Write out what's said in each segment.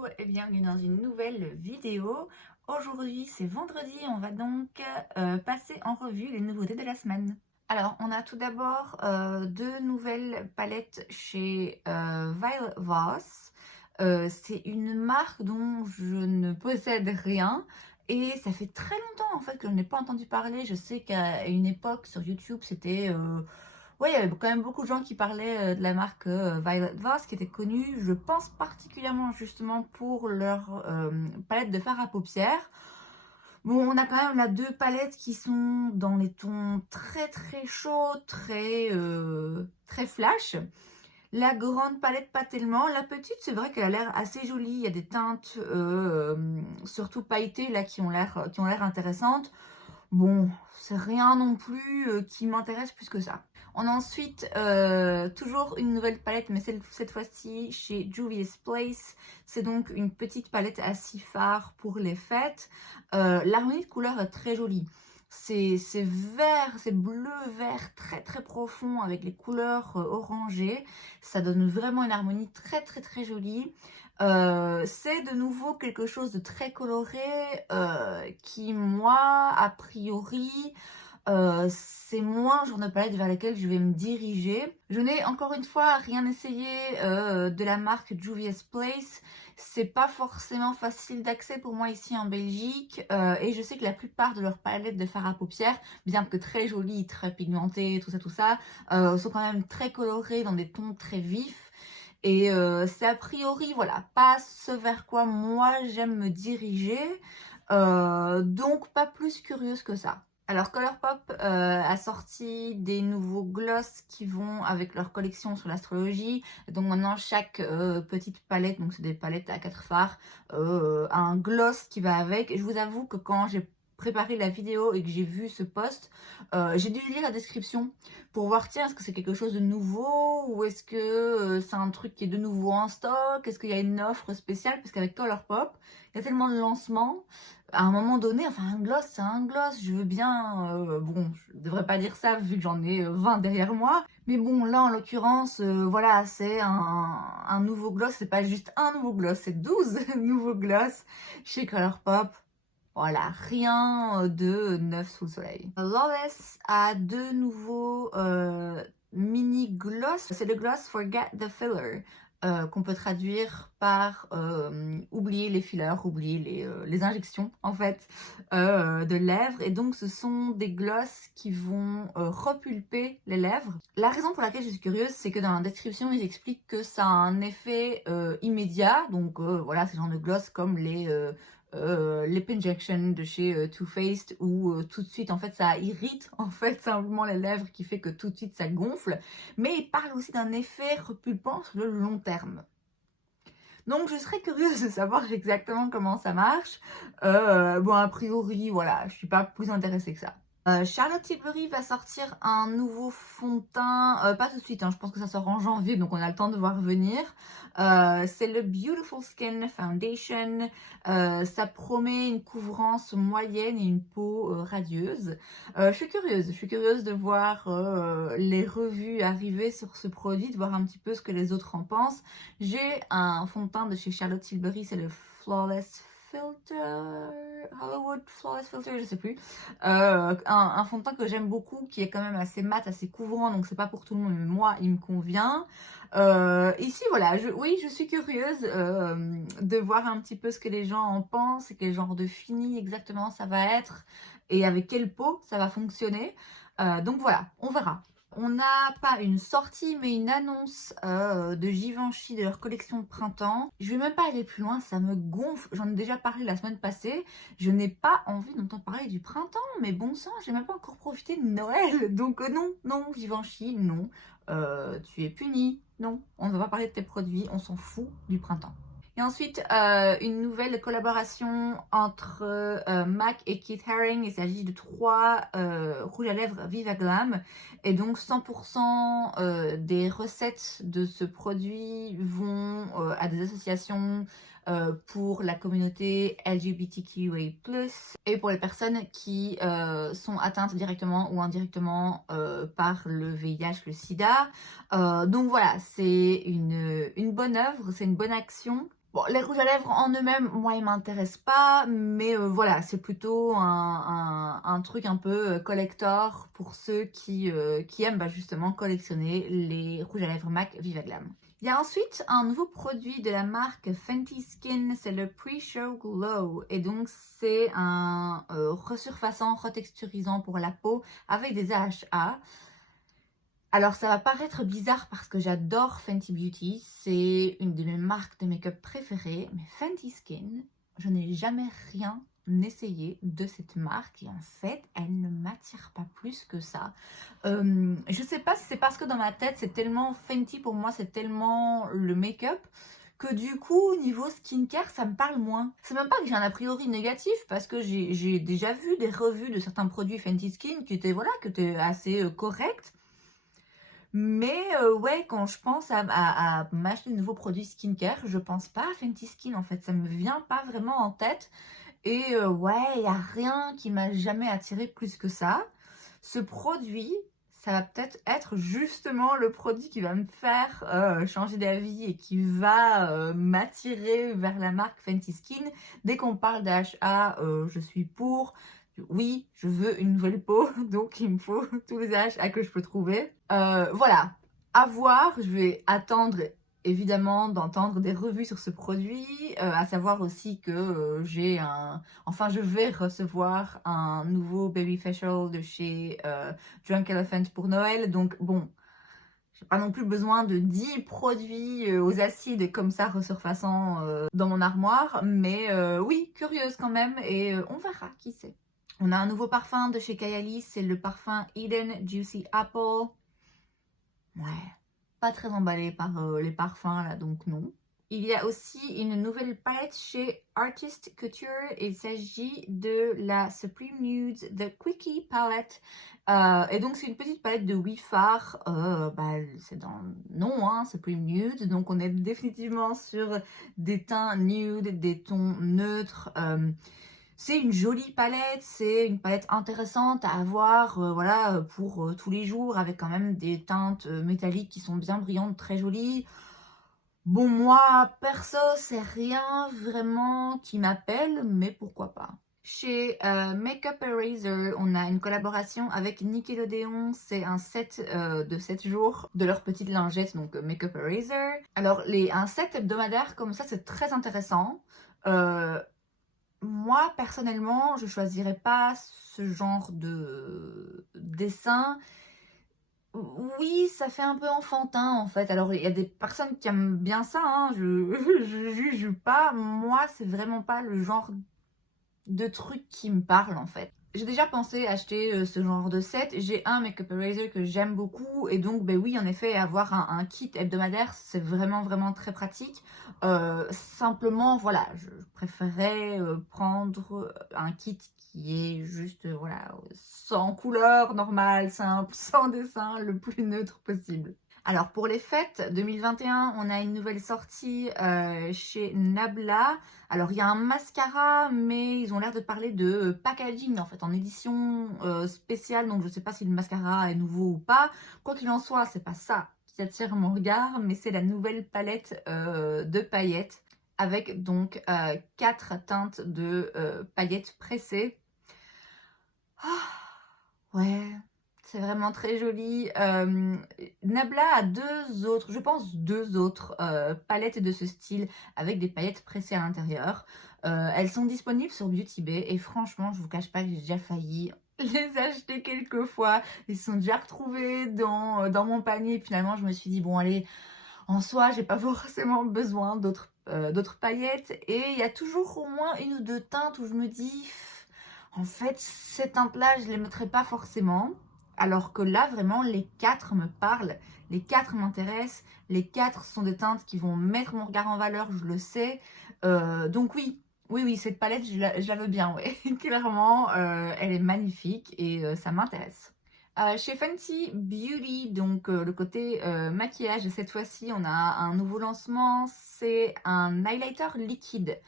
Hello et bienvenue dans une nouvelle vidéo. Aujourd'hui c'est vendredi, on va donc passer en revue les nouveautés de la semaine. Alors on a tout d'abord deux nouvelles palettes chez Violet Voss. C'est une marque dont je ne possède rien et ça fait très longtemps en fait que je n'ai pas entendu parler. Je sais qu'à une époque sur YouTube c'était... ouais, il y avait quand même beaucoup de gens qui parlaient de la marque Violet Voss, qui était connue, je pense particulièrement justement pour leur palette de fard à paupières. Bon, on a quand même là deux palettes qui sont dans les tons très très chauds, très flash. La grande palette pas tellement, la petite c'est vrai qu'elle a l'air assez jolie, il y a des teintes surtout pailletées là qui ont l'air intéressantes. Bon, c'est rien non plus qui m'intéresse plus que ça. On a ensuite toujours une nouvelle palette, mais cette fois-ci chez Juvia's Place. C'est donc une petite palette à 6 fards pour les fêtes. L'harmonie de couleurs est très jolie. C'est vert, c'est bleu-vert très très profond avec les couleurs orangées. Ça donne vraiment une harmonie très très très jolie. C'est de nouveau quelque chose de très coloré qui, moi, a priori, c'est moins le genre de palette vers laquelle je vais me diriger. Je n'ai encore une fois rien essayé de la marque Juvia's Place. C'est pas forcément facile d'accès pour moi ici en Belgique et je sais que la plupart de leurs palettes de fard à paupières, bien que très jolies, très pigmentées, tout ça, sont quand même très colorées dans des tons très vifs. Et c'est a priori, voilà, pas ce vers quoi moi j'aime me diriger, donc pas plus curieuse que ça. Alors Colourpop a sorti des nouveaux gloss qui vont avec leur collection sur l'astrologie. Donc maintenant chaque petite palette, donc c'est des palettes à 4 fards, a un gloss qui va avec. Et je vous avoue que quand j'ai préparé la vidéo et que j'ai vu ce post, j'ai dû lire la description pour voir, tiens, est-ce que c'est quelque chose de nouveau ou est-ce que c'est un truc qui est de nouveau en stock? Est-ce qu'il y a une offre spéciale? Parce qu'avec Colourpop, il y a tellement de lancements. À un moment donné, enfin un gloss, c'est un gloss, je veux bien... bon, je devrais pas dire ça vu que j'en ai 20 derrière moi. Mais bon, là en l'occurrence, voilà, c'est un nouveau gloss, c'est pas juste un nouveau gloss, c'est 12 nouveaux gloss chez Colourpop. Voilà, rien de neuf sous le soleil. Lawless a deux nouveaux mini gloss. C'est le gloss Forget the Filler, qu'on peut traduire par oublier les fillers, oublier les injections en fait de lèvres. Et donc ce sont des gloss qui vont repulper les lèvres. La raison pour laquelle je suis curieuse, c'est que dans la description ils expliquent que ça a un effet immédiat. Donc voilà, c'est le genre de gloss comme les Lip Injection de chez Too Faced où tout de suite en fait ça irrite en fait simplement les lèvres qui fait que tout de suite ça gonfle, mais il parle aussi d'un effet repulpant sur le long terme. Donc je serais curieuse de savoir exactement comment ça marche. Bon, a priori voilà, je suis pas plus intéressée que ça. Charlotte Tilbury va sortir un nouveau fond de teint, pas tout de suite, hein, je pense que ça sort en janvier, donc on a le temps de voir venir. C'est le Beautiful Skin Foundation. Ça promet une couvrance moyenne et une peau radieuse. Je suis curieuse de voir les revues arriver sur ce produit, de voir un petit peu ce que les autres en pensent. J'ai un fond de teint de chez Charlotte Tilbury, c'est le Flawless Filter, Hollywood Flawless Filter, je sais plus. Un fond de teint que j'aime beaucoup, qui est quand même assez mat, assez couvrant, donc c'est pas pour tout le monde, mais moi il me convient. Ici voilà, oui, je suis curieuse de voir un petit peu ce que les gens en pensent et quel genre de fini exactement ça va être et avec quelle peau ça va fonctionner. Donc voilà, on verra. On n'a pas une sortie mais une annonce de Givenchy de leur collection de printemps. Je vais même pas aller plus loin, ça me gonfle. J'en ai déjà parlé la semaine passée. Je n'ai pas envie d'entendre parler du printemps, mais bon sang, j'ai même pas encore profité de Noël. Donc non, Givenchy, non. Tu es puni, non. On ne va pas parler de tes produits, on s'en fout du printemps. Et ensuite, une nouvelle collaboration entre MAC et Keith Haring. Il s'agit de 3 rouges à lèvres Viva Glam. Et donc 100% des recettes de ce produit vont à des associations pour la communauté LGBTQA+, et pour les personnes qui sont atteintes directement ou indirectement par le VIH, le sida. Donc voilà, c'est une bonne œuvre, c'est une bonne action. Bon, les rouges à lèvres en eux-mêmes, moi, ils m'intéressent pas, mais voilà, c'est plutôt un truc un peu collector pour ceux qui aiment justement collectionner les rouges à lèvres MAC Viva Glam. Il y a ensuite un nouveau produit de la marque Fenty Skin, c'est le Pre-Show Glow, et donc c'est un resurfaçant, retexturisant pour la peau avec des AHA. Alors ça va paraître bizarre parce que j'adore Fenty Beauty, c'est une de mes marques de make-up préférées, mais Fenty Skin, je n'ai jamais rien essayé de cette marque et en fait elle ne m'attire pas plus que ça. Je sais pas si c'est parce que dans ma tête c'est tellement Fenty, pour moi c'est tellement le make-up que du coup niveau skincare ça me parle moins. C'est même pas que j'ai un a priori négatif parce que j'ai déjà vu des revues de certains produits Fenty Skin qui étaient voilà, qui étaient assez corrects. Mais ouais, quand je pense à m'acheter de nouveaux produits skincare, je pense pas à Fenty Skin en fait, ça me vient pas vraiment en tête. Et ouais, il n'y a rien qui m'a jamais attiré plus que ça. Ce produit, ça va peut-être être justement le produit qui va me faire changer d'avis et qui va m'attirer vers la marque Fenty Skin. Dès qu'on parle d'AHA, je suis pour. Oui, je veux une nouvelle peau, donc il me faut tous les AHA que je peux trouver. Voilà, à voir, je vais attendre évidemment d'entendre des revues sur ce produit, à savoir aussi que je vais recevoir un nouveau Baby Facial de chez Drunk Elephant pour Noël, donc bon, j'ai pas non plus besoin de 10 produits aux acides comme ça resurfaçants dans mon armoire, mais oui, curieuse quand même, et on verra, qui sait. On a un nouveau parfum de chez Kayali, c'est le parfum Eden Juicy Apple. Ouais, pas très emballée par les parfums là, donc non. Il y a aussi une nouvelle palette chez Artist Couture. Il s'agit de la Supreme Nude The Quickie Palette. Et donc c'est une petite palette de 8 fards. C'est dans le nom, hein, Supreme Nude. Donc on est définitivement sur des teints nude, des tons neutres. C'est une jolie palette, c'est une palette intéressante à avoir voilà, pour tous les jours, avec quand même des teintes métalliques qui sont bien brillantes, très jolies. Bon, moi, perso, c'est rien vraiment qui m'appelle, mais pourquoi pas. Chez Makeup Eraser, on a une collaboration avec Nickelodeon. C'est un set de 7 jours de leur petite lingette, donc Makeup Eraser. Alors, un set hebdomadaire comme ça, c'est très intéressant. Moi, personnellement, je choisirais pas ce genre de dessin. Oui, ça fait un peu enfantin en fait. Alors, il y a des personnes qui aiment bien ça, hein, je juge pas. Moi, c'est vraiment pas le genre de truc qui me parle en fait. J'ai déjà pensé acheter ce genre de set. J'ai un Makeup Eraser que j'aime beaucoup et donc ben oui, en effet, avoir un kit hebdomadaire, c'est vraiment vraiment très pratique. Simplement, voilà, je préférerais prendre un kit qui est juste voilà, sans couleur, normal, simple, sans dessin, le plus neutre possible. Alors pour les fêtes 2021, on a une nouvelle sortie chez Nabla. Alors il y a un mascara, mais ils ont l'air de parler de packaging en fait, en édition spéciale. Donc je ne sais pas si le mascara est nouveau ou pas. Quoi qu'il en soit, c'est pas ça qui attire mon regard, mais c'est la nouvelle palette de paillettes avec donc 4 teintes de paillettes pressées. Ouais, c'est vraiment très joli. Nabla a je pense deux autres palettes de ce style avec des paillettes pressées à l'intérieur. Elles sont disponibles sur Beauty Bay et franchement, je vous cache pas que j'ai déjà failli les acheter quelques fois. Ils sont déjà retrouvés dans mon panier. Finalement, je me suis dit, bon allez, en soi, j'ai pas forcément besoin d'autres paillettes. Et il y a toujours au moins une ou deux teintes où je me dis, en fait, ces teintes-là, je les mettrais pas forcément. Alors que là, vraiment, les 4 me parlent, les 4 m'intéressent, les 4 sont des teintes qui vont mettre mon regard en valeur, je le sais. Donc oui, cette palette, je la veux bien, ouais. Clairement, elle est magnifique et ça m'intéresse. Chez Fenty Beauty, donc le côté maquillage, cette fois-ci, on a un nouveau lancement, c'est un highlighter liquide.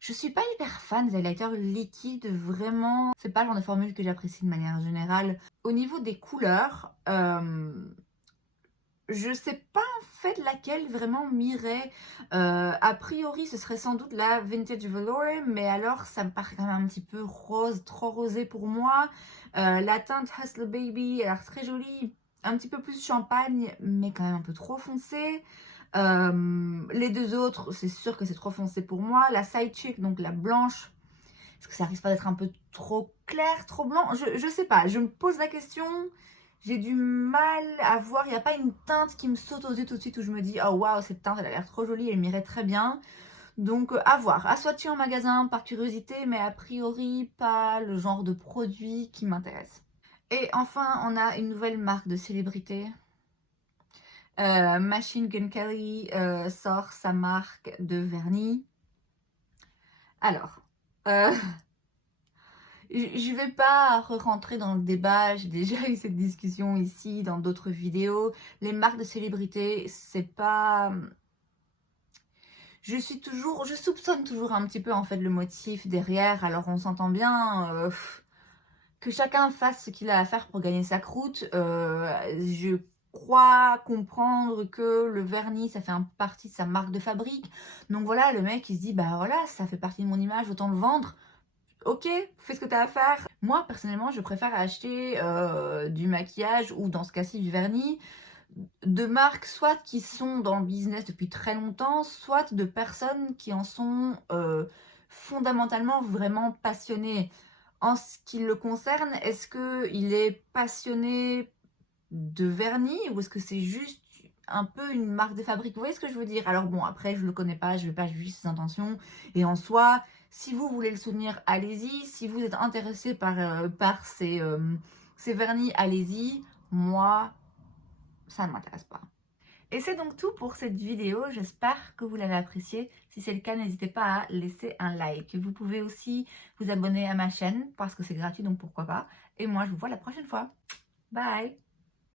Je suis pas hyper fan des highlighters liquides, vraiment. C'est pas le genre de formule que j'apprécie de manière générale. Au niveau des couleurs, je sais pas en fait laquelle vraiment m'irait. A priori, ce serait sans doute la Vintage Velour, mais alors ça me paraît quand même un petit peu rose, trop rosé pour moi. La teinte Hustle Baby, elle a l'air très jolie, un petit peu plus champagne, mais quand même un peu trop foncé. Les deux autres, c'est sûr que c'est trop foncé pour moi. La Side Chick, donc la blanche, est-ce que ça risque pas d'être un peu trop clair, trop blanc? Je sais pas, je me pose la question. J'ai du mal à voir, il n'y a pas une teinte qui me saute aux yeux tout de suite où je me dis oh waouh, cette teinte elle a l'air trop jolie, elle m'irait très bien. Donc à voir, à swatcher en magasin par curiosité, mais a priori pas le genre de produit qui m'intéresse. Et enfin, on a une nouvelle marque de célébrité. Machine Gun Kelly sort sa marque de vernis. Alors, je vais pas rentrer dans le débat, j'ai déjà eu cette discussion ici dans d'autres vidéos. Les marques de célébrité, c'est pas... Je soupçonne toujours un petit peu en fait le motif derrière, alors on s'entend bien, que chacun fasse ce qu'il a à faire pour gagner sa croûte. Je crois comprendre que le vernis, ça fait partie de sa marque de fabrique. Donc voilà, le mec il se dit, bah voilà, ça fait partie de mon image, autant le vendre. Ok, fais ce que tu as à faire. Moi, personnellement, je préfère acheter du maquillage ou dans ce cas-ci du vernis de marques soit qui sont dans le business depuis très longtemps, soit de personnes qui en sont fondamentalement vraiment passionnées. En ce qui le concerne, est-ce qu'il est passionné de vernis ou est-ce que c'est juste un peu une marque de fabrique? Vous voyez ce que je veux dire? Alors bon, après, je le connais pas, je vais pas juger ses intentions. Et en soi, si vous voulez le soutenir, allez-y. Si vous êtes intéressé par ces vernis, allez-y. Moi, ça ne m'intéresse pas. Et c'est donc tout pour cette vidéo, j'espère que vous l'avez appréciée. Si c'est le cas, n'hésitez pas à laisser un like. Vous pouvez aussi vous abonner à ma chaîne parce que c'est gratuit, donc pourquoi pas. Et moi, je vous vois la prochaine fois. Bye!